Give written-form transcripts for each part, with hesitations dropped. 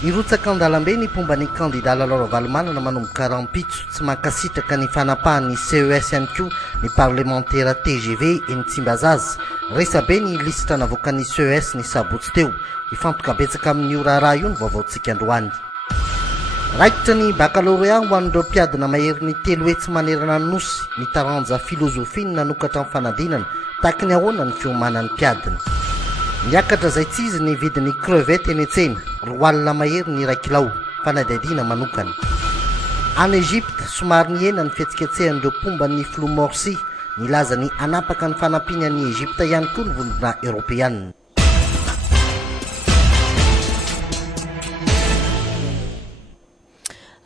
Irotsaka an-dalambe ny pomba ny kandida lalao valomanana manomboka rampitso tsy mankasitraka ny fanapahan'ny CES ihany koa ny parlementaire TGV eny Tsimbazaza. Resabe ny lisitra navoakan'ny CES ny sabotsy teo. Ifantoka betsaka amin'ny io raharaha io ny vaovaontsika androany. Raikitra ny baccalauréat ho an'ireo mpiadina mahery ny telo hetsy manerana ny nosy ny taranja filozofia ny nanokatra amin'ny fanadinana tahaka ny ahoana ny fiomanan'ny mpiadina. Miakatra zay tsy izy ny vidin'ny crevette eny an-tsena, roa alina mahery ny 1 kilao fanadihadiana manokana. Any Egypte somary niena ny fihetsiketsehan'ireo pomban'ny flou morsi, nilaza ny anapaka ny fanampiana ny Egypte ihany koa ny vondrona Europeanina.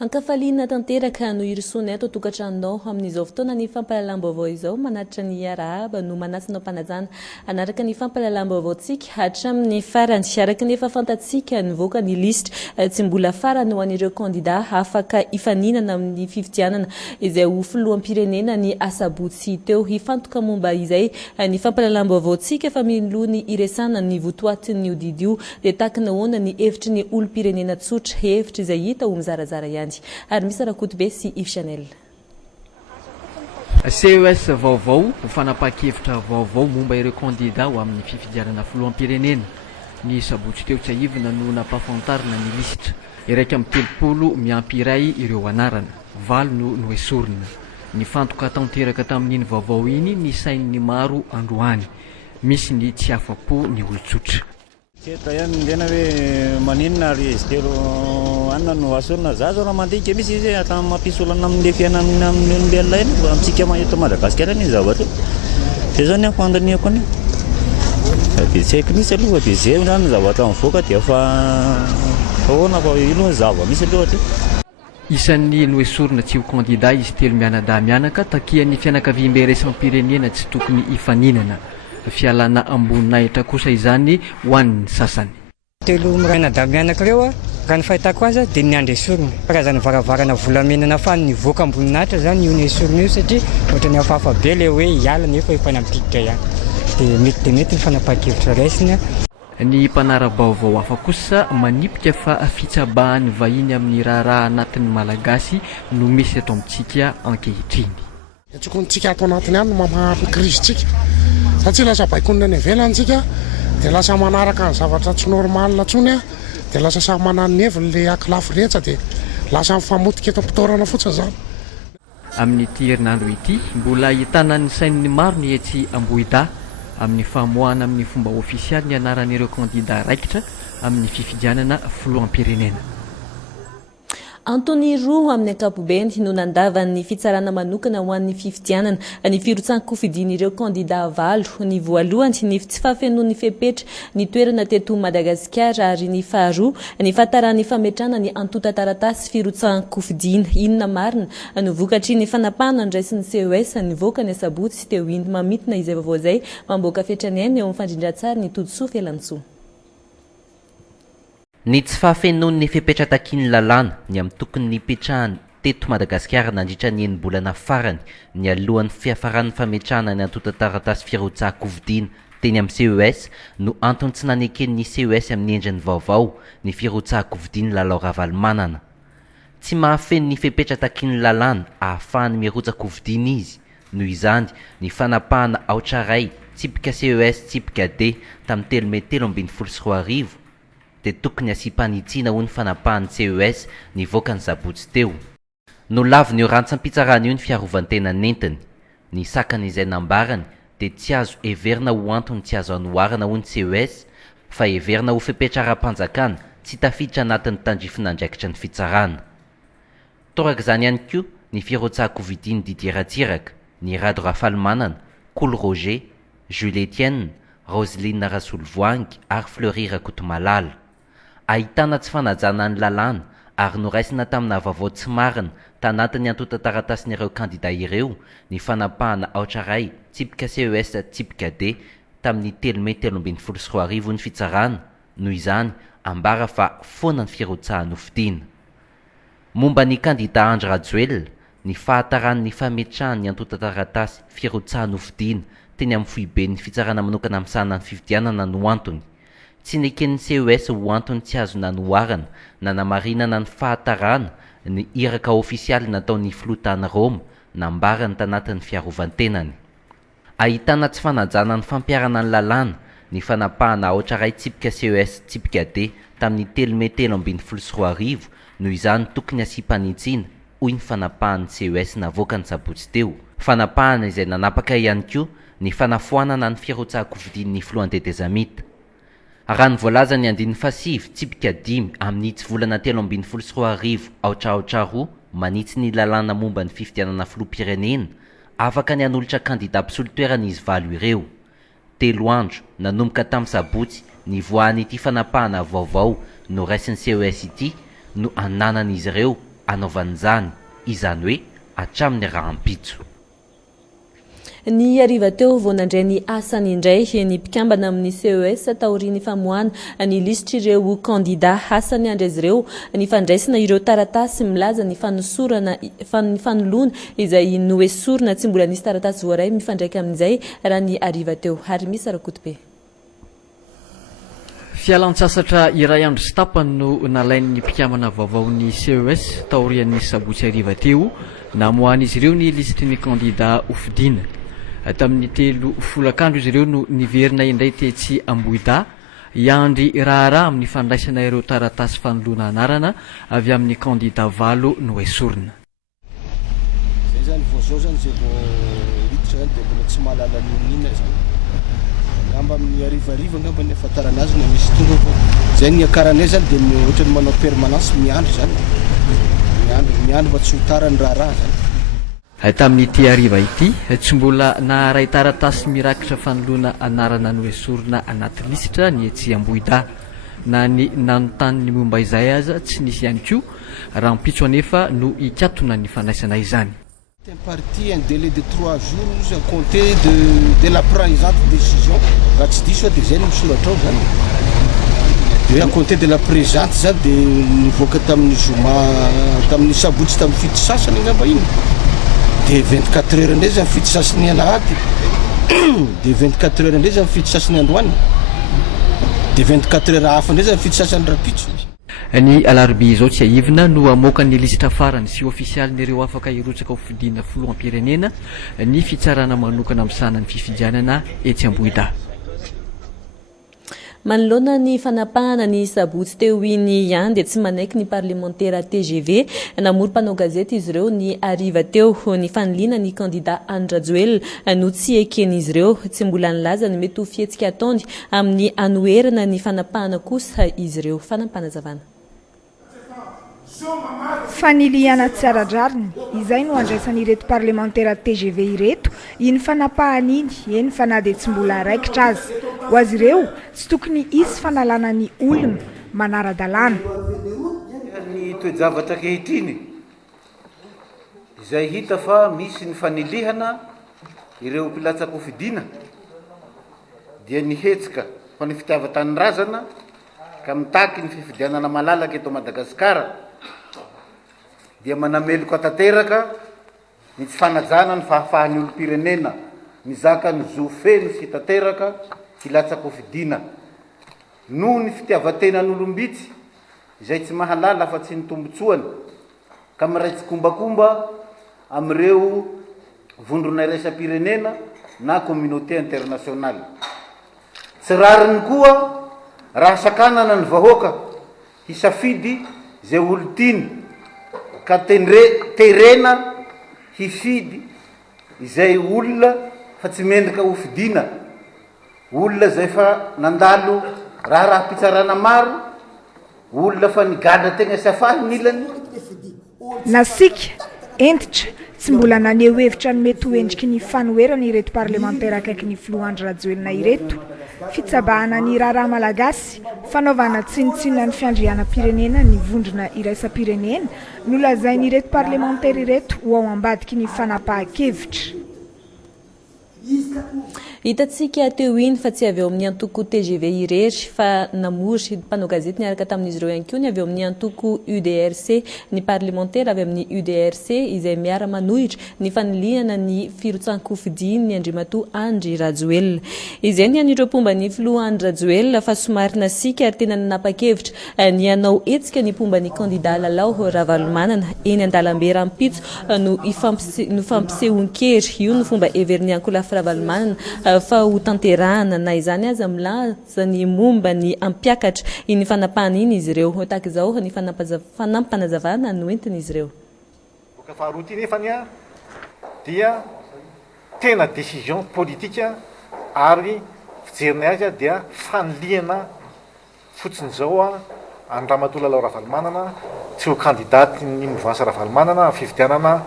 Ankafaliana tanteraka no irisony ato tokantranonao amin'izao fotoana ny fampahalalam-baovao izao manatitra ny arahaba no manasina mpanajana anaraka ny fampahalalam-baovaontsika hatramin'ny farany araka nefa fantatsika nivoaka ny lisitra tsy mbola farany ho an'ireo kandida afaka ifaninana amin'ny fifidianana izay ho filoham-pirenena ny asabotsy teo. Hifantoka momba izay ny fampahalalam-baovaontsika fa miloha ny iresana ny votoatin'ny odidio dia tahaka ny ahoana ny hevitry ny olom-pirenena tsotra, hevitra izay hita ho mizarazara ihany. Ary misy rakotobe sy Yves Chanel. CES vaovao ho fanapakevitra vaovao momba ireo kandida ho amin'ny fifidianana filoham-pirenena. Ny sabotsy teo tsy ahivina no nampahafantarina ny lisitra. Iraika amin'ny 30 miampy iray ireo anarana, 7 no esorina. Ny fantoka tanteraka tamin'iny vaovao iny ny sain'ny maro androany. Misy ny tsy afa-po ny olon-tsotra. Saya ndena hoe maninona ary izy telo anna no asorina za zao raha mandika misy izy ata mampisolana amin'ny fiainana amin'ny olombelona eny amintsika eto Madagasikara ny zavatra dia zany fandaniako any dia tsy haiko misy aloha dia zay zany zavatra mivoaka dia fa ahoana fa ino zava misy loatra. Isan'ny noesorina tsy ho kandida izy telo mianadahy-mianaka takian'ny fianakaviam-be raisam-pirenena tsy tokony hifaninana. Fialana amboninaitra kosa izany ho an'ny sasany. Telo mianadahy-mianaka ireo raha ny fahitako azy dia ny andro esorina. Karazana varavarana volamenana fa nivoaka amboninahitra zany io ny esorina io satria ohatra ny hafahafa be ilay hoe hiala nefa hifanapiditra ihany. Dia mety ny fanapakevitra raisina. Ny mpanara-baovao hafa kosa manipika fa fitsabahan'ny vahiny amin'ny raharaha anatin'ny malagasy no misy eto amintsika ankehitriny. Tsokontsika ato anatiny ihany no mamahariny krizintsika. Satria lasa baikonina ny avelantsika dia lasa manaraka ny zavatra tsy normal tsony dia lasa samy manano ny heviny le akilafo rehetra dia lasa mifamotika eto am-pitorana fotsiny zany. Amin'ity herinandro ity mbola ahitana ny sain'ny maro ny etsy Ambohida amin'ny famoahana amin'ny fomba ofisialy ny anaran'ireo kandida raikitra amin'ny fifidianana filoham-pirenena. Antony roa amin'ny ankapobeny no nandavan'ny fitsarana manokana ho an'ny fifidianana ny firotsan-kofidian'ireo kandida valo. Ny voalohany ny tsy fahafenoan'ny fepetra ny toerana teto Madagasikara ary ny faharoa ny fahataran'ny fametrana ny antota taratasy firotsan-kofidiana. Inona marina no vokatry ny fanapahana ndraisin'ny CES nivoaka ny sabotsy teo iny mamitona izay vaovao izay mamboaka fetrany ainy eo amin'ny fandrindratsara ny Todosoa Fialansoa. Ny tsy fahafenoan'ny fepetra takin'ny lalàna ny amin'ny tokony nipetrahany teto Madagasikara nandritra ny enim-bolana farany ny alohan'ny fiafaran'ny fametrahana ny antota taratasy firotsan-kofidiana teny amin'ny CES no antony tsy naneken'ny CES amin'ny endriny vaovao ny firotsan-kofidiana lalao ravalomanana. Tsy mahafeno ny fepetra takin'ny lalàna ahafahany mirotsa-kofidiana izy. Noho izany ny fanapahana aotraray tsipika CES tsipika D tamin'ny 13/24 dia tokony asiam-panitsiana ho ny fanapahan'ny CES nivoaka ny sabotsy teo. No laviny eo rantsan-pitsarana io ny fiarovantena nentiny. Ny sakana izay nambarany dia tsy azo everina ho antony tsy azo anoharana ho ny CES fa everina ho fepetra ara-panjakana tsy tafiditra anatin'ny tandrifina andraikitra ny fitsarana. Toraka izany ihany koa ny firotsan-kofidiana Didier Ratsiraka, ny Rado Rafalomanana, Cool Roger, Jules Etienne, Roseline Rasolovoangy ary Fleury Rakotomalala. Ahitana tsy fanajana ny lalàna ary noraisina tamina vaovao tsy marina tanatin'ny antota taratasin'ireo kandida ireo ny fanapahana aotraray tsipika CES tsipika D tamin'ny 13/24 ny fitsarana. Noho izany ambara fa foana ny firotsahany hofidiana. Momba ny kandida Andry Rajoelina ny fahataran'ny fametrahany ny antota taratasy firotsahany hofidiana teny amin'ny foiben'ny fitsarana manokana amin'ny sahanan'ny fifidianana no antony. tsy neken'ny CES ho antony tsy azo nanoarana nanamarinana ny fahatarana ny iraka ofisialy nataon'ny filotany Roma nambarany tanatin'ny fiarovan-tenany. Ahitana tsy fanajana ny fampiarana ny lalàna ny fanapahana ohatra ray tsipika CES tsipika D tamin'ny 3 noho izany tokony asiam-panitsiana hoy ny fanapahany CES navoaka ny sabotsy teo. Fanapahana izay nanapaka ihany koa ny fanafoanana ny fiarotsahako-vidin'ny Floandedezamita. Raha ny voalaza ny 15 tsipika 5 amin'ny tsy volana 3 aotraotra roa manitsy ny lalàna momba ny fifidianana filoham-pirenena afaka ny anolotra kandida mpisolo-toerana izy valo ireo. 3 andro nanomboka tamin'ny sabotsy ny voan'ity fanapahana vaovao no raisin'ny CES ity no ananan'izy ireo anaovan'izany izany hoe hatramin'ny rahampitso. Ny ariva teo vao nandray ny asany indray ny mpikambana amin'ny CES taoriany famoahana ny lisitra ireo kandida asany andrez ireo ny fandraisana ireo taratasy milaza ny fanosorana ny fanoloana izay noesorina tsy mbola nisy taratasy voaray mifandraika amin'izay raha ny ariva teo ary misy Rakotobe. Fialan-tsasatra iray andro sy tapany no nalain'ny mpikambana vaovaon'ny CES taorian'ny sabotsy ariva teo namoahan'izy ireo ny lisitry ny kandida ofidina. Tamin'ny 3 folakandro izy ireo no niverina indray tetsy Ambohida iandry raharaha amin'ny fandraisana ireo taratasy fanoloana anarana avy amin'ny kandida valo no esorina. Zay zany vao zany zay vao hiditra zany dia mbola tsy mahalala n'inona zany. Ngamba amin'ny arivariva ngamba ny ahafantarana azy na misy tonga fa zay ny akaranay zany dia ohatrany manao permanence miandry zany. Miandry mba tsy ho tarany raharaha zany. Tamin'ity ariva ity tsy mbola naharay taratasy mirakitra fanoloana anarana no esorina anaty lisitra ny etsy Ambohida na ny nanontany ny momba izay aza tsy nisy ihany koa raha mpitso anefa no ikatona ny fanaisana izany. Imparti un délai de 3 jours à compter de la présente décision. Raha tsy diso dia zay no misoratra ao zany. Et à compter de la présente zany dia nivoaka tamin'ny zoma tamin'ny sabotsy tamin'ny fito sasany ngamba iny. Dia 24 heures indray zany fito sasany alahady. Dia 24 heures indray zany fito sasany androany. Dia 24 heures hafa indray zany fito sasany rapitso. Ny alarobia izao tsy aivina no amoaka ny lisitra farany sy ofisialy ireo afaka hirotsaka ho fidiana filoham-pirenena ny fitsarana manokana amin'ny sanany fifidianana etsy Ambohida. Manoloana ny fanapahana ny sabotsy teo iny ihany dia tsy manaiky ny parlementaire TGV namorom-panao gazety izy ireo ny ariva teo ny faniliana ny kandida Anne Rajoelina no tsy eken'izy ireo tsy mbola nilaza ny mety ho fihetsika ataony amin'ny anoherana ny fanapahana kosa izy ireo fanampanazavana. Faniliana tsaradrariny izay no andraisan'ireto parlementaire TGV ireto iny fanapahana iny eny fa na dia tsy mbola raikitra azy ho azy ireo tsy tokony hisy fanalana ny olona manara-dalàna. Ny toe-javatra ankehitriny izay hita fa misy ny fanilihana ireo mpilatsaka fidiana dia nihetsika fa ny fitiavan-tany razana ka mitaky ny fifidianana malalaka eto Madagasikara dia manameloko atateraka ny tsy fanajana ny fahafahan'ny olom-pirenena mizaka ny zofe ny fitateraka hilatsaka fidiana noho ny fitiavan-tenan'olombitsy izay tsy mahalala fa tsy nitombotsoany ka miraitsy kombakomba amin'ireo vondrona iraisam-pirenena na communauté internationale. Tsy rariny koa raha sakanana ny vahoaka hisafidy zay olo tiany ka terena hifidy izay olona fa tsy mendrika ho fidiana, olona zay fa nandalo raha pitsarana maro, olona fa nigadra tegna sy afahy milany. Nasika entitra tsy mbola naneho hevitra ny mety ho endriky ny fanoherana ireto parlementaire akaiky ny filoha Andry Rajoelina ireto, fitsabahana ny raharaha malagasy, fanaovana tsinitsinina ny fiandrianam-pirenena ny vondrona iraisam-pirenena no lazainy ireto parlementaire ireto ho ao ambadiky ny fanapahan-kevitra. Hitantsika teo iny fa tsy avy eo amin'ny antoko TGV irery fa namory mpanao gazety niaraka tamin'izy ireo ihany koa ny avy eo amin'ny antoko UDRC ny parlementaire avy amin'ny UDRC izay miara-manohitra ny fanilihana ny firotsan-kofidiny ny Andriamatoa Andry Rajoelina. Izay ny an'ireo pomba ny filoha Andry Rajoelina fa somary nasika ary tena nanapa-kevitra ny anao etsika ny pomba ny kandida Lalao Ravalomanana eny an-dalambe Rampitso no fampisehoan-kery io ny fomba everiny Ankolafy Ravalomanana fa ho tanterahana na izany aza milaza ny momba ny ampiakatra iny fanapahana iny izy ireo tahaka izao ny fanampanazavana no entiny izy ireo. Boka faharoa ty nefany a dia tena décision politika ary fijerinay azy a dia fanilihana fotsiny zao a Andriamatoa Lalao Ravalomanana tsy ho kandidaty ny mouvance Ravalomanana amin'ny fifidianana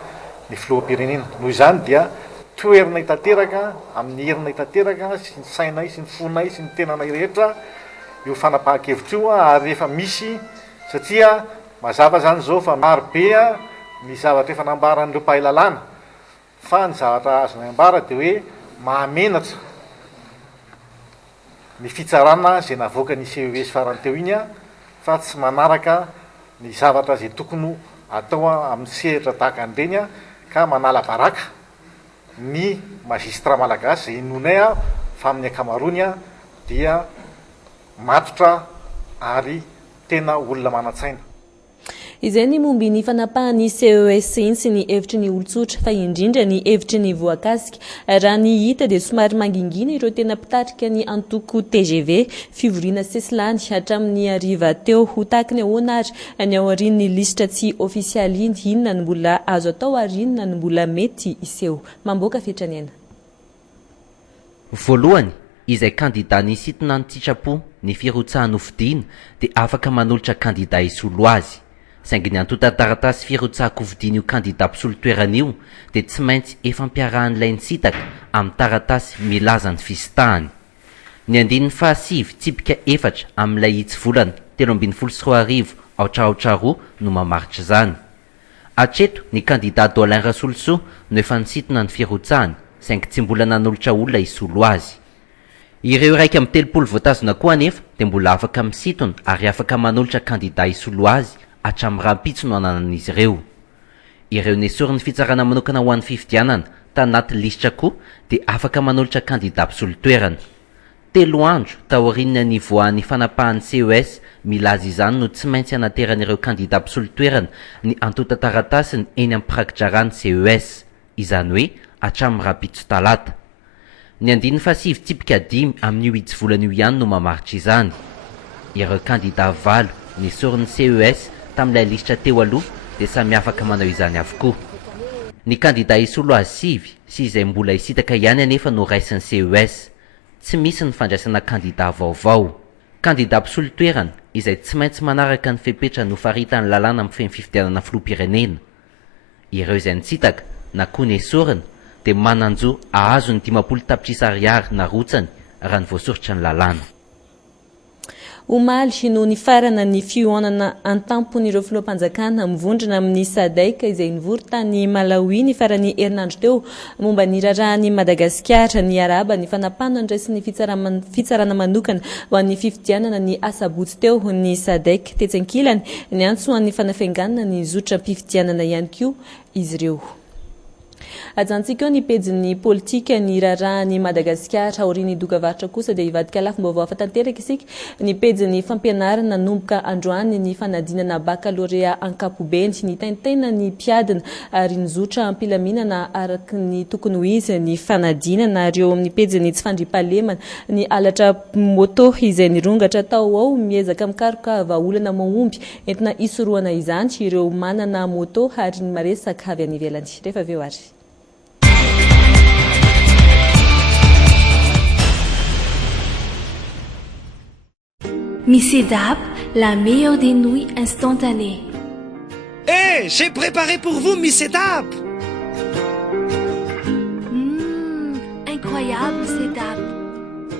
ny filoham-pirenena. Noho izany dia toerina hitateraka amin'ny herina hitateraka sy ny sainay sy ny fonay sy ny tenanay rehetra io fanapahan-kevitra io ary efa misy satria mazava zany zao fa marobe ny zavatra efa nambaran'ireo mpahay lalàna fa ny zavatra azonay ambara dia hoe mahamenatra ny fitsarana zay navoaka ny CES farany teo iny fa tsy manaraka ny zavatra zay tokony atao amin'ny sehatra tahaka an'ireny ka manala baraka ny magistrat malagasy zay nonay fa amin'ny ankamaroany dia matotra ary tena olona manan-tsaina. Izay ny momby ny fanapahany CES iny sy ny hevitry ny olon-tsotra fa indrindra ny hevitry ny voakasika raha ny hita dia somary mangingina ireo tena mpitarika ny antoko TGV fivoriana sesilany hatramin'ny ariva teo ho tahaka ny ahoana ary ny ao aorian'ny lisitra tsy ofisialy iny inona ny mbola azo atao ary inona ny mbola mety iseho mamboaka fetrany aina. Voalohany izay kandida ny sitina ny tsitrapo ny firotsaha nofidina dia afaka manolotra kandida isolo azy. Saingy ny antota taratasy firotsaha-kovidiny io kandida mpisolo-toerana io dia tsy maintsy efa ampiarahan'ilay ny sitaka amin'ny taratasy milaza ny fisitahany. Ny andininy fahasivy tsipika efatra amin'ilay itsy volana 324 aotraotra roa no mamaritra izany. Hatreto ny kandida Dolin Rasoloso no efa nisitina ny firotsahany saingy tsy mbola nanolotra olona isolo azy. Ireo raika amin'ny 30 voatazona koa anefa dia mbola afaka misitona ary afaka manolotra kandida isolo azy hatramin'ny Rampitso no ananan'izy ireo. Ireo nesorin'ny fitsarana manokana ho an'ny fifidianana tanaty lisitra koa dia afaka manolotra kandida mpisolo-toerana. 3 andro taoriana ny voan'ny fanapahany CES milaza izany no tsy maintsy anateran'ireo kandida mpisolo-toerana ny antota taratasiny eny amin'ny prakidrarany CES, izany hoe hatramin'ny Rampitso talata. Ny andininy fahasivy tsipika 5 amin'io itsy volana io ihany no mamaritra izany. Ireo kandida valo nesorin'ny CES tamin'ilay lisitra teo aloha dia samy afaka manao izany avokoa. Ny kandida isolo azy sivy sy izay mbola isitaka ihany anefa no raisin'ny CES. Tsy misy ny fandraisana kandida vaovao. Kandida mpisolo-toerana izay tsy maintsy manaraka ny fepetra no faritany lalàna amin'ny fifidianana filoham-pirenena. Ireo izay nitsitaka na koa nesorina dia mananjo ahazo ny 50 tapitrisa ariary na rotsany raha ny voasoritra ny lalàna. Omaly no ny farana ny fioanana an-tampon'ireo filoham-panjakana mivondrona amin'ny SADC izay nivory tany Malawi ny farany herinandro teo momba ny rarahany Madagasikara ny araba ny fanapahana ny raisin'ny fitsarana manokana ho an'ny fifidianana ny asabotsy teo ny SADC tetsankilany ny antso an'ny fanafianganana ny zotra-pifidianana ihany koa izy ireo. Ajantsika ny pejin'ny politika ny rarahany Madagasikara aorian'ny dokavaratra kosa dia ivadika lafim-baovao hafa tanteraka isika ny pejin'ny fampianarana nomboka androany ny fanadinana baccalauréat ankapobeny ny taintaina ny mpiadina ary ny zotra ampilaminana araky ny tokony ho izy ny fanadinana ary eo amin'ny pejin'ny tsy fandriampahalemana ny alatra moto izay nirongatra tao ao miezaka mikaroka vahaolana mahomby entina isoroana izany ireo manana moto ary ny maresaka avy any ivelany rehefa avy eo ary. Miss Edap, la meilleure des nouilles instantanées. Hé, j'ai préparé pour vous, Miss Edap. Incroyable, Sedap.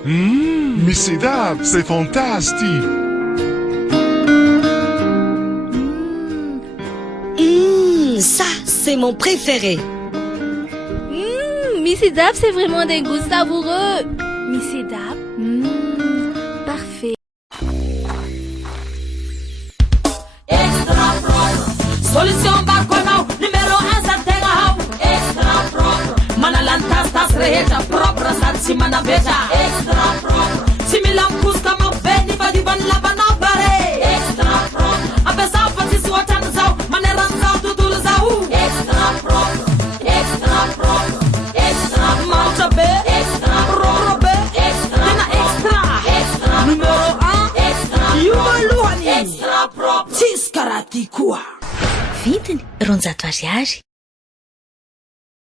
Miss Edap, c'est fantastique. Ça, c'est mon préféré. Miss Sedap, c'est vraiment des goûts savoureux. Mi Sedap, parfait. Extra propre, solution baconal, numéro 1 sa terra. Extra propre, manalantas tas rehetra propre sady manaveta. Extra propre, similam kuska mabeny fa divan lavanao bare. Extra propre, apesao fa tsisy ohatrany zao, maneran'izao tontolo zao. Extra propre, extra propre, extra manitra be, extra roro be, extra tena extra, extra numéro 1, extra io malohany extra propre. Tsisy karaha ty koa. Vidiny ronjato ariary.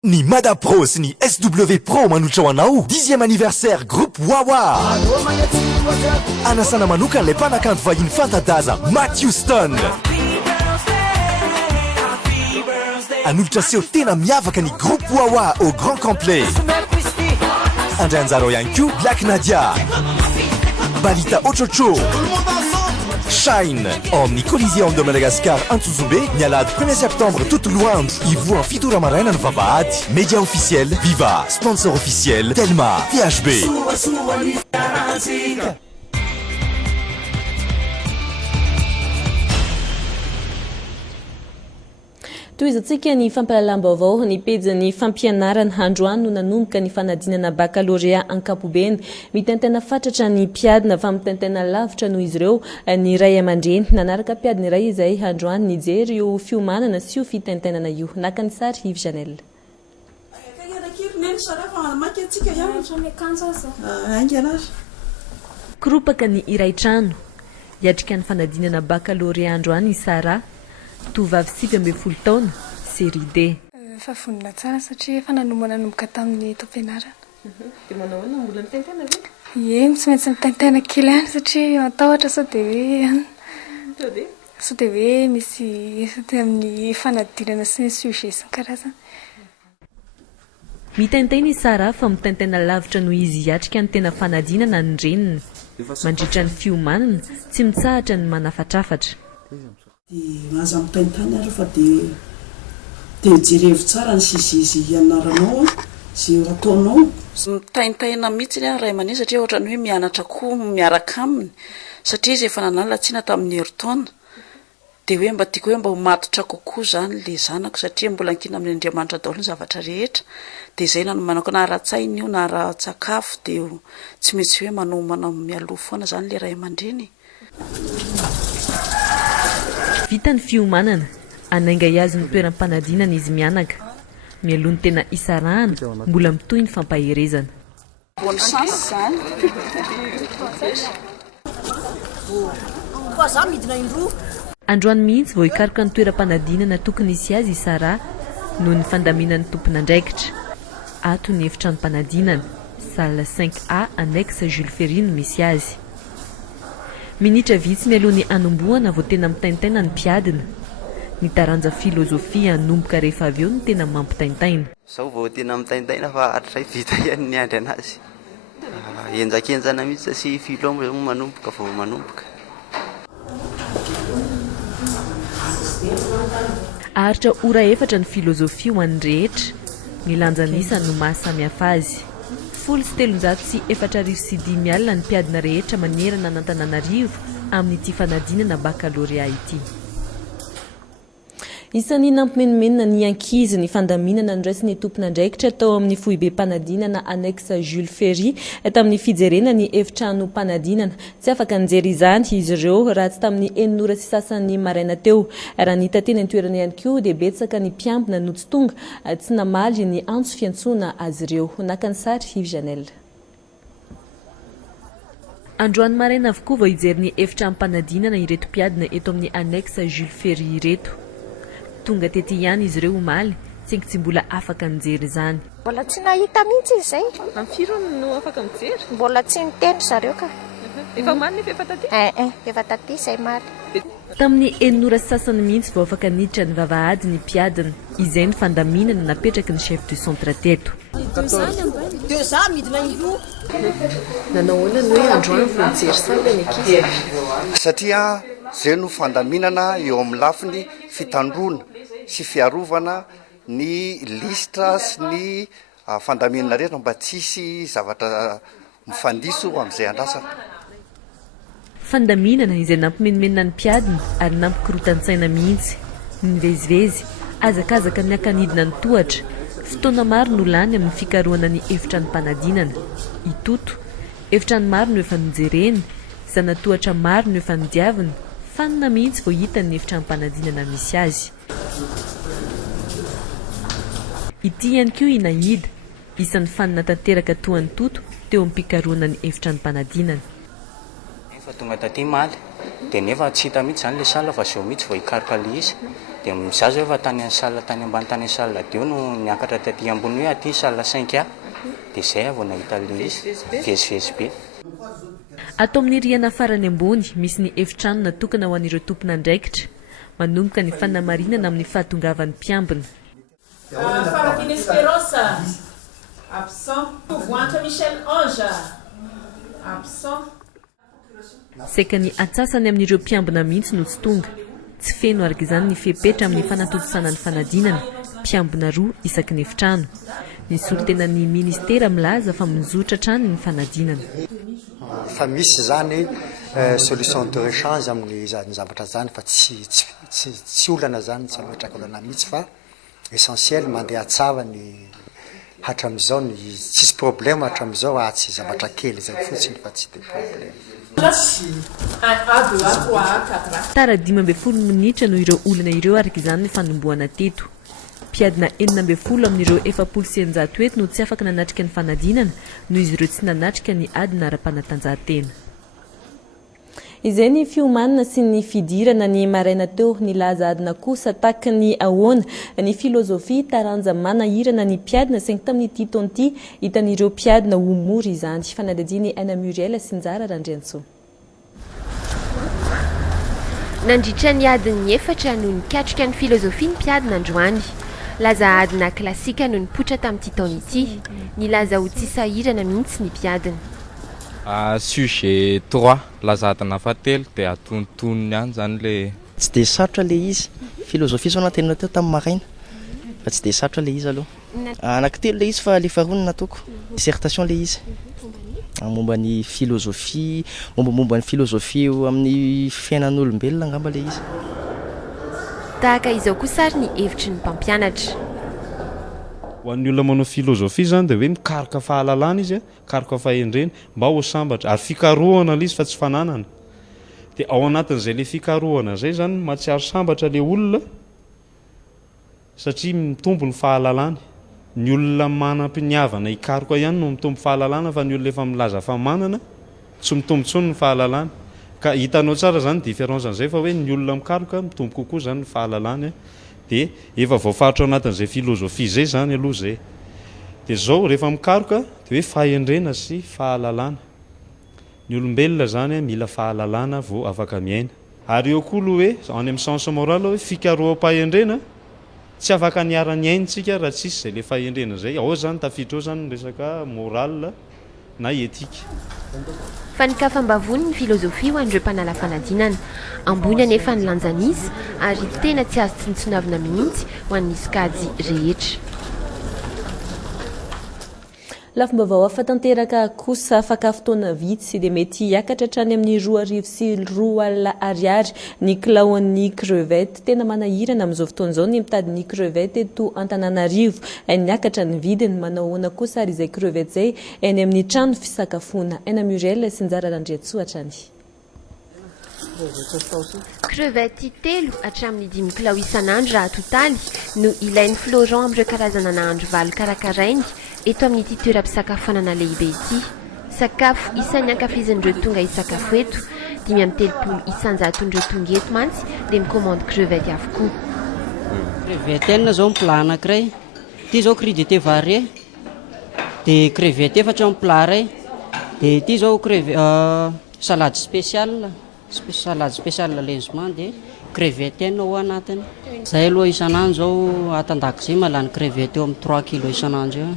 Ni Mada Pro sy ni SW Pro manolotra ho anao 10e anniversaire groupe Wawa. Anasana manokana ilay mpanakanto vahiny fanta-daza Matt Houston. Hanolotra seho tena miavaka ny groupe Wawa au grand complet. Andray anjara ihany koa Black Nadia, Balita Ochocho, Shine, amin'ny Coliseum de Madagascar Antsuzumbe, ny alahady 1er septembre toute loandro, ivo en fito ramaraina ny vavahady. Média officiel, Viva, sponsor officiel, Telma, THB. Toizatsika ny fampalalam-baovao ny pejy fampianarana androany no nanomboka ny fanadinana baccalauréat ankapobeny. Mitentena fatratra ny mpiadina fa mitentena lavitra noho izy ireo ny ray aman-dreny. Nanaraka mpiadina iray izay androany nijery io fiomanana sy io fitentenana io. Naka ny sary Yves Janel. Koropaka ny iray trano hiatrika ny fanadinana baccalauréat androany Sara, tovavy 7 taona, série D. Fa vonina tsara satria efa nanomboka tamin'ny taom-pianarana. Dia manao ahoana mbola mitentena ve? Ie, tsy maintsy mitentena kely ihany satria matahotra sao dia hoe sao dia hoe misy amin'ny fanadinana sy ny sujet sy ny karazana. Mitentena i Sara fa mitentena lavitra noho izy hiatrika ny tena fanadinana ny reniny. Mandritra ny fiomanana, tsy mitsahatra ny manafatrafatra. Maza mitentany ary fa dia jerevo tsara ny sizizy ianaranao sy ataonao. Mitentaina mihitsy ny ray aman-dreny satria ohatra ny hoe mianatra koa miaraka aminy satria izy efa nanalatsiana tamin'ny herintaona dia hoe mba tiako hoe mba ho matotra kokoa zany le zanako satria mbola ankina amin'ny Andriamanitra daholo ny zavatra rehetra dia izay nanomanako na ara-tsaina io na ara-tsakafo dia tsy maintsy hoe manao mialoha foana zany le ray aman-dreny. Vita ny fiomanana, anainga azy ny toeram-panadinana izy mianaka. Mialoha ny tena isarahana, mbola mitohy ny fampaherezana. Bonne chance zany. Androany mihitsy vao hikaroka ny toeram-panadinana tokony isy azy Sara noho ny fandaminan'ny tompon'andraikitra. Ato ny efitrano panadinana, salle 5A annexe Jules Ferry no misy azy. Minitra vitsy mialoha ny anombohana vao tena mitentena ny mpiadina. Ny taranja filozofia anomboka rehefa avy eo no tena mampitaintaina. Zao vao tena mitentaina fa hatray vita ihany ny andry anazy. Enjakenjana mihitsy sy filo manomboka vao manomboka. Aharitra ora efatra ny filozofia ho an'ny rehetra. Ny lanjanisa no mahasamihafa azy. 704 alina ny mpiadina rehetra manerana an'Antananarivo amin'ity fanadinana baccalauréat ity. Isan'ny nampimenomena ny ankizy ny fandaminana ny raisiny tompon'andraikitra tao amin'ny foibe panadinana annexe Jules Ferry tamin'ny fijerena ny efitrano panadinana. Tsy afaka nijery izany izy ireo raha tsy tamin'ny 9 sy sasany maraina teo. Raha nita teny an-toerana ihany koa dia betsaka ny mpiambina no tsy tonga tsy namaly ny antso fiantsoana azy ireo. Naka ny sary Yves Janel. Androany maraina avokoa vao hijery ny efitrano panadinana ireto mpiadina eto amin'ny annexe Jules Ferry ireto. Tonga tety ihany izy ireo omaly, saingy tsy mbola afaka mijery izany. Mbola tsy nahita mihitsy izay. Amin'ny firy no afaka mijery? Mbola tsy niteny zareo ka. Efa maly nefa efa taty? Efa taty izay maly. Tamin'ny 9 sasany mihitsy vao afaka niditra ny vavahady ny mpiadina. Izay ny fandaminana napetraky ny chef du centre teto. Nanao ahoana ny hoe androany vao mijery sala ny ankizy? Satria zay no fandaminana eo amin'ny lafiny fitandrona sy fiarovana ny listra sy ny fandaminana rehetra mba tsisy zavatra mifandiso amin'izay andrasana fandaminana izay nampimenomenina ny mpiadina ary nampikorotan-tsaina mihitsy nivezivezy azakazaka ny akanidina ny tohatra fotoana maro no lany amin'ny fikarohana ny efitra ny mpanadinana itoto efitra ny maro no efa nijerena zanatohatra maro no efa nidiavina fanina mihitsy vao hita ny efitra ny mpanadinana misy azy ity ihany koa inahida isan'ny fanina tanteraka toany toto teo amin'ny mpikarohana ny efitra ny mpanadinana efa tonga taty maly dia nefa tsy hita mihitsy zany le sala fa zao mihitsy vao hikaroka le izy dia mizazo efa tany any sala tany ambany tany sala deo no niakatra taty ambony hoe aty sala 5 dia zay vao nahita le izy vezivezy be atao amin'ny riana farany ambony misy ny efitrano natokana ho an'ireo tompona andraikitra manomboka ny fanamarinana amin'ny fahatongavan'ny mpiambina Farafine Esperança absent Voantra Michel Ange absent seka ny atsasany amin'ireo mpiambina mihitsy no tsy tonga tsy feno araka izany ny fepetra amin'ny fanatotosana ny fanadinana mpiambina roa isaky ny efitrano ny solotenan'ny ministera milaza fa mizotra trany ny fanadinana fa misy zany solution de rechange amin'ny zavatra zany fa tsy olana zany tsy ametraka olana mihitsy fa essentiel mandeha tsava ny hatram'izao ny tsisy problème hatram'izao tsy zavatra kely zay fotsiny fa tsy de problème tara 12 minitra no ireo olana ireo araka izany ny fanomboana teto mpiadina 12 amin'ireo 700 eto no tsy afaka nanatrika ny fanadinana noho izy ireo tsy nanatrika ny adina ara-panatanjahantena izay ny fiomanana sy ny fidirana ny maraina teo ny laza adina kosa taky ny ahoana ny filozofia taranja manahirana ny mpiadina saingy tamin'ity taon'ity hitan'ireo mpiadina homory izany fanadadiany Aina Muriel sy Njara Randriantsoa nandritra ny adiny efatra no nikatrika ny filozofia ny mpiadina androany laza adina klasika no nipotra tamin'ity taona ity ny laza ho tsy sahirana mihitsy ny mpiadina sujet 3 lazadina fahatelo dia atontonony ihany zany le tsy dia sarotra le izy filozofia zao natenina teo tamin'ny maraina fa tsy dia sarotra le izy aloha anankitelo le izy fa le faharoa nataoko dissertation le izy momba ny filozofia mombamomba ny filozofia amin'ny fiainan'olombelona angamba le izy tahaka izao koa sary ny hevitry ny mpampianatra ho an'ny olona manao filozofia zany dia hoe mikaroka fahalalana izy karoka fahendrena mba ho sambatra ary fikarohana le izy fa tsy fananana dia ao anatin'izay le fikarohana zay zany matsiaro sambatra le olona satria mitombo ny fahalalany ny olona manam-piniavana hikaroka ihany no mitombo fahalalana fa ny olona efa milaza fa manana tsy mitombo tsony ny fahalalany ka hitanao tsara zany différence an'izay fa hoe ny olona mikaroka mitombo kokoa zany ny fahalalany dia efa voafaritra anatin'izay filozofia zay zany aloha zay dia zao rehefa mikaroka dia hoe fahendrena sy fahalalana ny olombelona zany mila fahalalana vao afaka miaina ary eo koa aloha hoe any amin'ny sens moral hoe fikaroham-pahendrena tsy afaka niara-ny aintsika raha tsisy zay le fahendrena zay ao zany tafiditra ao zany resaka moral na etika fanikafam-bavony ny filozofia ho an'ireo mpanala fanadinana ambony anefa ny lanjan'izy ary tena tsy azo tsintsonavina mihitsy ho an'izy kajy rehetra lafim-bavao afatanteraka kosa afaka fotoana vitsy dia mety hiakatra hatrany amin'ny 2 sy 2 alina ariary ny kilaon'ny crevette tena manahirana amin'izao fotoana izao ny mitady ny crevette eto Antananarivo niakatra ny vidiny manao ahoana kosa ary izay crevette zay eny amin'ny trano fisakafoana Aina Muriel sy Njara Randriantsoa hatrany crevette telo hatramin'ny 5 kilao isan'andro raha totaly no ilain'ny Florent amin'ireo karazana nahandro valo karakarainy eto amin'ity toeram-pisakafoanana lehibe ity sakafo isan'ny ankafizin'ireo tonga hisakafo eto 530 isan-jaton'ireo tonga eto mantsy dia mikomandy crevette avokoa crevette enina zao plat anankiray ity zao crudité varié dia crevette efatra amin'ny plat ray dia ity zao salade spéciale lezement dia crevette enina ao anatiny zay aloha isan'andro zao atandako zay malany crevette eo amin'ny 3 kilo isan'andro eo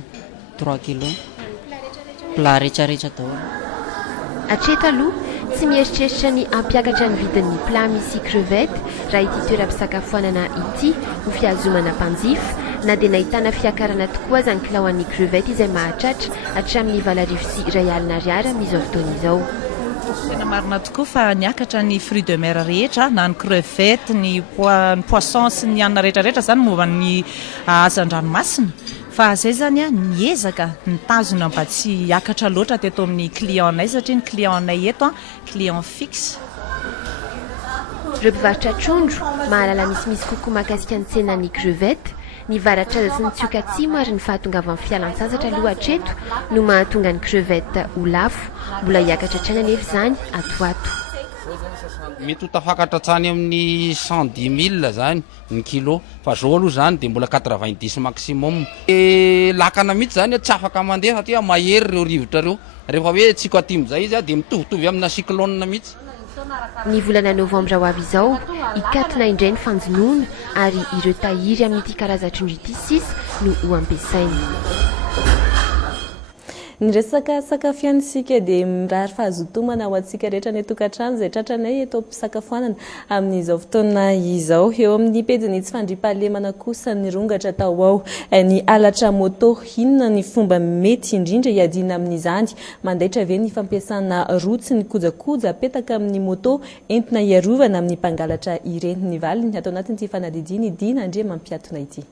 3 kilo plat rehetrarehetra daholo hatreto aloha tsy mieritreritra ny ampiakatra ny vidin'ny plat misy crevette raha ity toeram-pisakafoanana ity ho fiazomana mpanjifa na dia nahitana fiakarana tokoa zany kilao an'ny crevette izay mahatratra hatramin'ny 2,2 amin'izao fotoana izao. Tena marina tokoa fa niakatra ny fruits de mer rehetra na ny crevette ny poisson sy ny anana rehetrarehetra zany momba ny hazan-dranomasina fa zay zany a niezaka nitazona mba tsy hiakatra loatra teto amin'ny clientnay satria ny clientnay eto client fixe. Ireo mpivarotra trondro mahalala misimisy kokoa mahakasika ny tsenan'ny crevette ny varatra aza sy ny tsioka atsimo ary ny fahatongavan'ny fialan-tsasatra aloha hatreto no mahatonga ny crevette ho lafo mbola hiakatra trana nefa izany atoato. Mety ho tafakatra hatrany amin'ny 110 000 zany ny kilo fa zao aloha zany dia mbola 90 maximum. Lakana mihitsy zany tsy afaka mandeha satria mahery ireo rivotra ireo rehefa hoe tsiko atimo zay izy dia mitovitovy amina cyclone mihitsy. Ny volana novambra ho avy izao hikatona indray ny fanjonoana ary ireo tahiry amin'ity karaza-trondro ity 6 no ho ampiasainy. Ny resaka sakafianisika dia mirary fahazotomana ho antsika rehetra ny tokantrano izay tratranay eto am-pisakafoanana amin'izao fotoana izao. Eo amin'ny pejiny tsy fandriam-pahalemana kosa ny rongatra tao ao ny halatra moto inona ny fomba mety indrindra hiadina amin'izany mandaitra ve ny fampiasana rotsy ny kojakoja apetaka amin'ny moto entina hiarovana amin'ny mpangalatra ireny. Ny valiny atao anatin'ity fanadidiny Dina Andre mampiatona ity.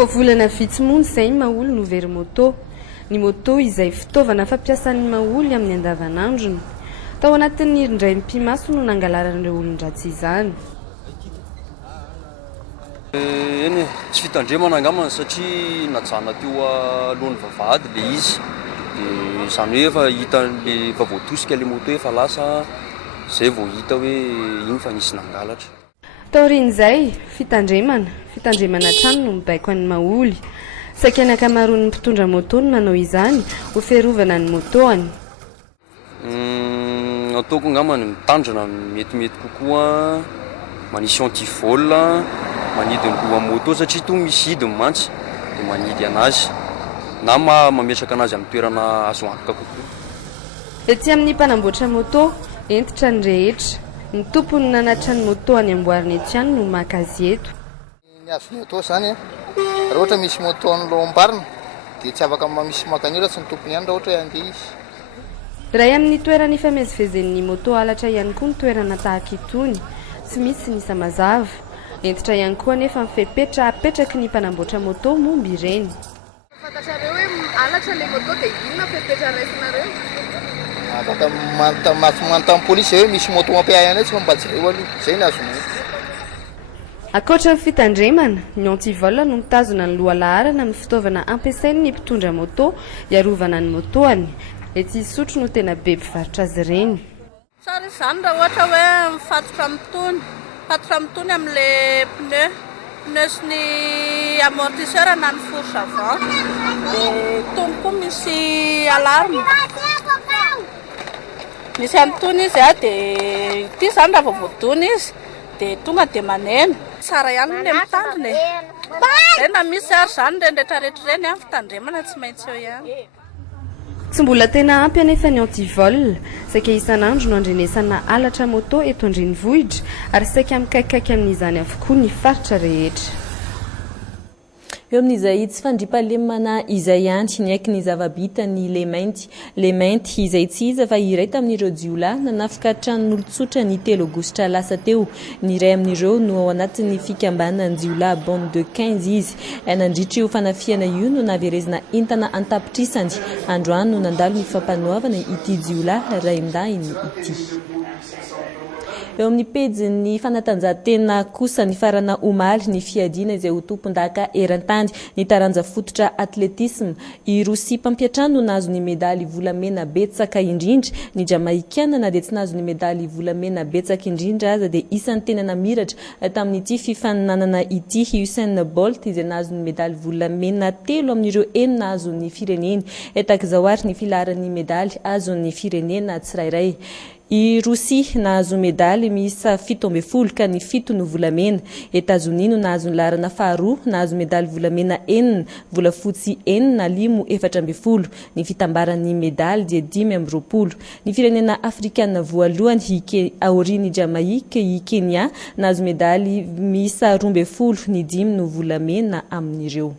Volana vitsy mony izay mahaolo no very moto. Ny moto izay fitaovana fampiasan'ny mahaolo amin'ny andavanandrony. Tao anatin'ny indray mpimaso no nangalaran'ireo olon-dratsy izany. Eny tsy fitandremana angamana satria najana teo alohan'ny vavahady le izy. Dia izany hoe efa hita le efa voatosika le moto efa lasa zay vao hita hoe iny fa nisy nangalatra. Taorian'izay fitandremana trano no mibaiko an'ny mahaoly. Saika ny ankamaroan'ny mpitondra moto no nanao izany ho fiarovana ny motoany. Ataoko angamany mitandrina metimety kokoa manisy antivol manidy ny loha moto satria to misy hidiny mantsy dia manidy anazy na mametraka anazy amin'ny toerana azo antoka kokoa. Ety amin'ny mpanamboatra moto entitra ny rehetra. Ny tompony nanatra ny moto any amboariny eto ihany no makazy eto. Ny azo moto zany raha ohatra misy moto any lohambarina dia tsy afaka misy makanila tsy ny tompony ihany raha ohatra handeha izy. Ray amin'ny toerana ifamezivezen'ny moto halatra ihany koa ny toerana tahaka itony tsy misy ny samazava. Entitra ihany koa nefa mifepetra apetraky ny mpanamboatra moto momba ireny. Fantatrareo hoe halatra le moto dia inona fepetra raisinareo? Afaka manontany polisy hoe misy moto mampiahana tsy mba jereo aloha zay ny azonay. Akoatra ny fitandremana, ny antivol no mitazona ny loha laharana amin'ny fitaovana ampiasain'ny mpitondra moto hiarovana ny motoany. Ety Isotro no tena be mpivarotra azy ireny. Tsara izany raha ohatra hoe mifatotra mitony amin'ilay pneu sy ny amortisseur na ny fourche avant dia tony koa misy alarme. Misy antony izy dia ity zany raha voadona izy dia tonga dia maneno. Tsara ihany le mitandrina na misy ary zany rehetrarehetra ireny fitandremana tsy maintsy eo ihany. Tsy mbola tena ampy anefa ny antivol, saika isan'andro no andrenesana halatra moto eto andrenivohitra ary saika mikaikaiky amin'izany avokoa ny faritra rehetra. Eo amin'izay tsy fandriam-pahalemana izay ihany ny aiky ny zava-bita ny le mainty izay tsy iza fa iray tamin'ireo jiolahy nanafika tranon'olon-tsotra ny 3 aogositra lasa teo. Ny iray amin'ireo no ao anatin'ny fikambanana ny jiolahy bande de 15 izy. Nandritra io fanafiana io no naverezina entana antapitrisany. Androany no nandalo ny fampanoavana ity jiolahy raimndahiny ity. Eo amin'ny pejiny fanatanjahantena kosa ny farana omaly ny fiadiana izay ho tompon-daka eran-tany ny taranja fototra atletisme. I Rosia mpampiatrano no nahazo ny medaly volamena betsaka indrindra. Ny Jamaïcaine na dia tsy nahazo ny medaly volamena betsaka indrindra aza dia isan'ny tena namiratra tamin'ity fifaninanana ity Usain Bolt izay nahazo ny medaly volamena 3 amin'ireo 4 nahazo ny fireneny. Tahak'izao ary ny filaran'ny medaly azon'ny firenena tsirairay. I Rosia nahazo medaly miisa 17 ka ny 7 no volamena. Etazonia no nahazo ny larana faharoa, nahazo medaly volamena 4, volafotsy 4 na 5, ny fitambaran'ny medaly dia 5. Ny firenena afrikana voalohany aoriny Jamaika i Kenya nahazo medaly miisa 12, ny 5 no volamena amin'ireo.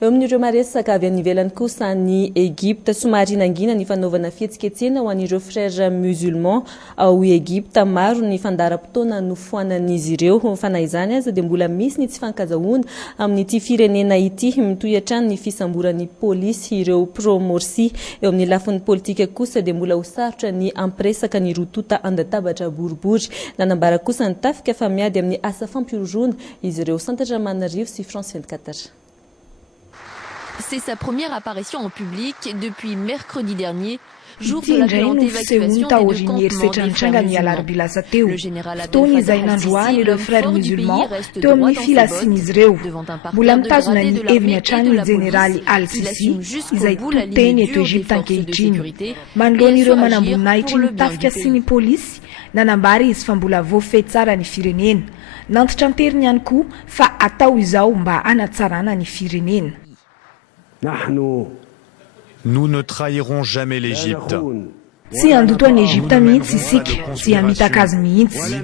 Eo amin'ireo maresaka avy any ivelany kosa ny Egypte somary nangina ny fanaovana fihetsiketsena ho an'ireo frères musulmans ao Egypte. Maro ny fandaram-potoana nofoanan'izy ireo. Fanahy izany aza dia mbola misy ny tsy fankazahoana amin'ity firenena ity, mitohy hatrany ny fisamboran'ny polisy ireo pro-Morsi. Eo amin'ny lafiny politika kosa dia mbola ho sarotra ny ampiresaka ny rotota andatabatra boribory. Nanambara kosa ny tafika fa miady amin'ny asa fampiroroana izy ireo. Santatra Manarivo sy France 24. C'est sa première apparition en public depuis mercredi dernier, jour de la violente évacuation des 2 campements des frères musulmans. Le général Abdel Fattah al-Sisi, l'homme fort du pays, reste droit dans ses bottes devant un parterre de gradés de l'armée et de la police. Il assume jusqu'au bout la ligne dure des forces de sécurité et sur agir pour le bien du pays. Nanambary izy fa mbola voafehy tsara ny firenena. Nantitra anteriny ihany koa fa atao izao mba hanatsarana ny firenena. Nous ne trahirons jamais l'Égypte. Tsy handoto any Egypta mihitsy isika, tsy hamitaka azy mihitsy.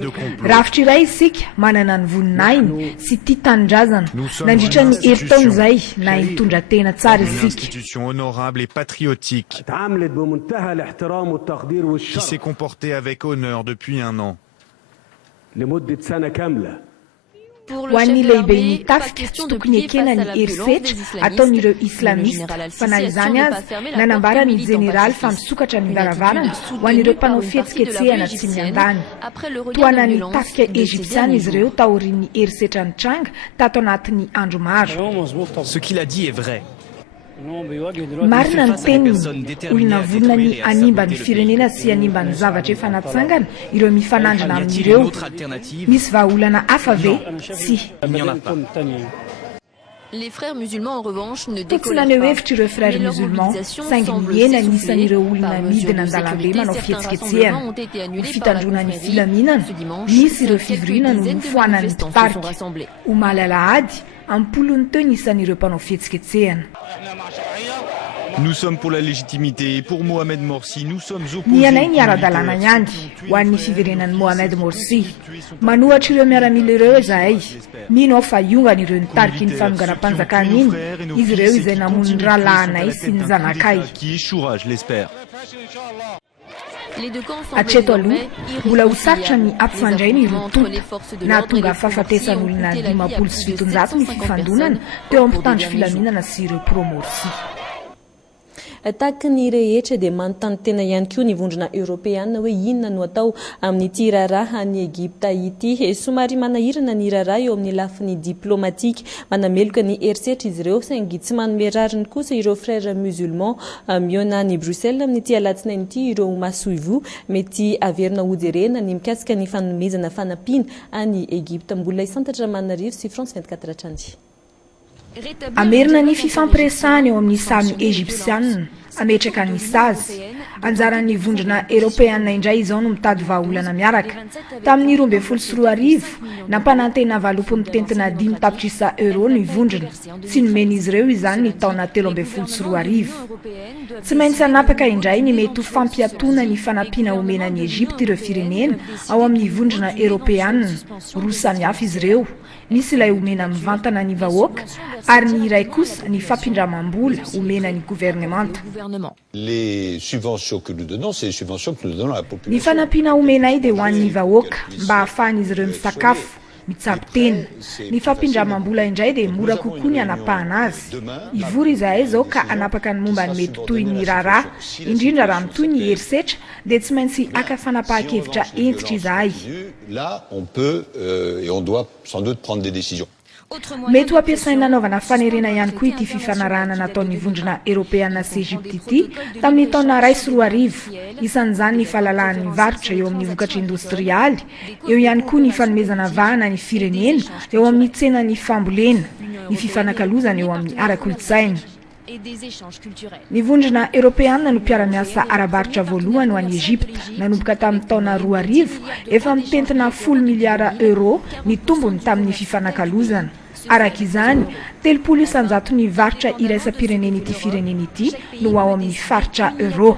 Rafitra iray isika manana ny voninahiny sy tia tanindrazana. Nandritra ny herintaona izay na hitondra tena tsara Une isika. institution honorable et patriotique qui s'est comportée avec honneur depuis 1 an. Pour Ho le chef an'ny de lehibe l'armée, ny pas tafika question tsy de tokony plier face à ekena la ny violence herisetra des ataon'ireo islamistes. islamista. Le Fanahy général izany Al-Sisi azy assure ne pas nanambara fermer ny la jeneraly porte fa aux misokatra ny Une varavarana attitude ho an'ireo soutenue par mpanao une partie de la fihetsiketsehana tsy égyptienne miandany. après le regain de Toanany violence tafika de ces egyptiana derniers izy ireo jours. taorian'ny herisetra ny tranga tato anatin'ny andro maro. Ce qu'il a dit est vrai. Marina ny teniny, olona vorona ny animba ny firenena sy animba ny zavatra efa natsangana, ireo mifanandrina amin'ireo. Misy vahaolana hafa ve? Si. Les frères musulmans en revanche ne Tsy décolèrent naneho pas. hevitra ireo frères Mais leurs musulmans, mobilisations saingy semblent miena s'essouffler. anisan'ireo olona Par mesure midina de an-dalambe sécurité, manao certains fihetsiketsehana. rassemblements ont été annulés Ho par la fitandrona ny confrérie. filaminana, Ce dimanche, misy ireo quelques fivoriana no dizaines de nifoanan'ny manifestants se sont mpitarika. rassemblés. Ho malalahady, ampolony teo nisan'ireo mpanao fihetsiketsehana. Nous sommes pour la légitimité et pour Mohamed Morsi, nous sommes opposés Ny aux anay ny ara-dalàna militaires. ihany ho an'ny fiverenan'ny Mohamed Morsi. Manohatra ireo miaramila ireo izahay. Mino aho fa iongan'ireo nitarika ny famonganam-panjakana iny. Izy ireo izay namono ny rahalahanay sy ny zanakay. Qui échouera, je l'espère. Les deux camps semblent Hatreto aloha, désormais mbola ho sarotra ny ampifandray ny affrontements entre les rotota. forces de Na l'ordre et tonga les fahafatesan'olona pro-Morsi ont coûté la vie à 500 plus sy de 700 ny 750 fifandonana personnes teo au amin'ny cours des mpitandro derniers filaminana sy ireo pro-Morsi. Tahaka ny rehetra dia manontany tena ihany koa ny vondrona Europeana hoe inona no atao amin'ity raharaha ny Egypta ity. Somary manahirana ny raharaha eo amin'ny lafiny diplomatika, manameloka ny herisetra izy ireo saingy tsy manome rariny kosa ireo frères musulmans. Miona ny Bruxelles amin'ity alatsinainy ity ireo masoivo mety averina hojerena ny mikasika ny fanomezana fanampiana any Egypta. Mbola isantatra Manarivo sy France 24 hatrany. Amerina ny fifampiresahana eo amin'ny samy Egyptianina, ametraka ny sazy. Anjaran'ny vondrona Europeana indray izao no mitady vahaolana miaraka. Tamin'ny 2014 nampanantena valopy mitentina 5 tapitrisa euro ny vondrona. Tsy nomen'izy ireo izany ny taona 2014. Tsy maintsy hanapaka indray ny mety ho fampiatoana ny fanampiana omena ny Egypte ireo firenena ao amin'ny vondrona Europeana. Roa samihafa izy ireo. Misy ilay omena mivantana ny vahoaka ary ny iray kosa ny fampindramam-bola omena ny gouvernemanta. Les subventions que nous donnons, c'est les subventions que nous donnons à la Ny population. fanampiana omenay dia ho an'ny vahoaka mba ahafahan'izy ireo misakafo, mitsabo tena. Ny fampindramam-bola indray dia mora kokoa ny hanapahana azy. Ivory izahay zao ka hanapaka ny momba ny mety toy ny raharaha, indrindra raha mitoy ny herisetra dia tsy maintsy aka fanapahan-kevitra entitra izahay. Là, on peut et on doit sans doute prendre des décisions. Mety ho ampiasaina nanaovana fanerena ihany koa ity fifanarahana nataon'ny vondrona Europeana sy Egypte ity tamin'ny taona 2014. Isan'izany ny fahalalan'ny varotra eo amin'ny vokatra industrialy, eo ihany koa ny fanomezana vahana ny firenena eo amin'ny tsena ny fambolena, ny fifanakalozana eo amin'ny ara-kolotsaina. nivondrina eropeana no mpiara-miasa arabaritra voalohany ho an'ny Egypta nanomboka tamin'ny taona 2000 efa mitentina 10 miliara euro ny tombony tamin'ny fifanakalozana. Arak'izany 300 isanjato ny varitra iraisam-pireneny ity fireneny ity no ao amin'ny faritra euro.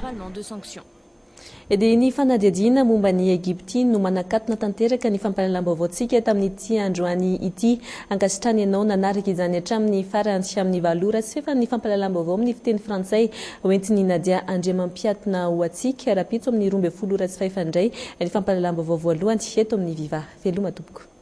Dia ny fanadihadiana momba ny Egipty no manakatona tanteraka ny fampahalalam-baovaontsika tamin'ity androany ity ankasitrany ianao nanaraka izany hatramin'ny farany sy amin'ny valora sy fa ny fampahalalam-baovao amin'ny fiteny frantsay hoentiny Nadia Andriamampiatona ho antsika rapitso amin'ny 12 ora sy 5 indray ny fampahalalam-baovao voalohany eto amin'ny Viva veloma tompoko.